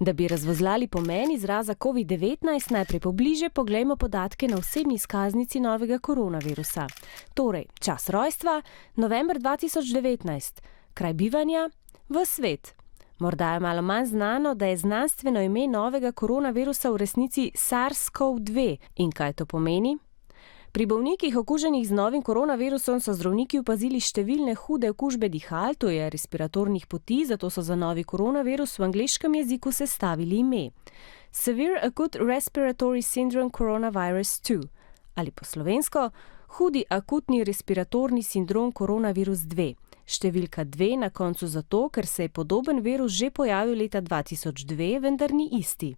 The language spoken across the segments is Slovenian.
Da bi razvozlali pomen izraza COVID-19, najprej pobliže poglejmo podatke na osebni izkaznici novega koronavirusa. Torej, čas rojstva, november 2019, kraj bivanja, v svet. Morda je malo manj znano, da je znanstveno ime novega koronavirusa v resnici SARS-CoV-2. In kaj to pomeni? Pri bolnikih okuženih z novim koronavirusom so zdravniki opazili številne hude okužbe dihal, to je respiratornih poti, zato so za novi koronavirus v angleškem jeziku sestavili ime. Severe Acute Respiratory Syndrome Coronavirus 2 ali po slovensko Hudi akutni respiratorni sindrom koronavirus 2. Številka 2 na koncu zato, ker se je podoben virus že pojavil leta 2002, vendar ni isti.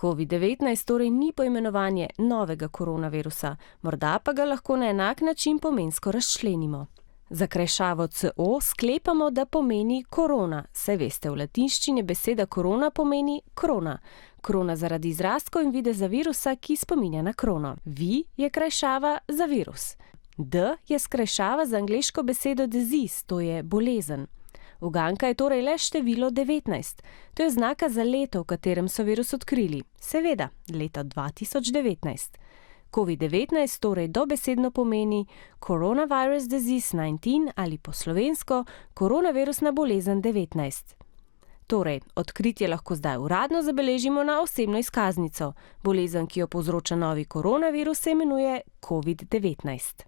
COVID-19 torej ni poimenovanje novega koronavirusa, morda pa ga lahko na enak način pomensko razčlenimo. Za krajšavo CO sklepamo, da pomeni korona, saj veste, v latinščini beseda korona pomeni krona. Krona zaradi izrastkov in videza virusa, ki spominja na krono. Vi je krajšava za virus. D je skrajšava za angleško besedo disease, to je bolezen. Uganka je torej le število 19. To je oznaka za leto, v katerem so virus odkrili. Seveda, leta 2019. COVID-19 torej dobesedno pomeni Coronavirus Disease 19 ali po slovensko koronavirusna bolezen 19. Torej, odkritje lahko zdaj uradno zabeležimo na osebno izkaznico. Bolezen, ki jo povzroča novi koronavirus, se imenuje COVID-19.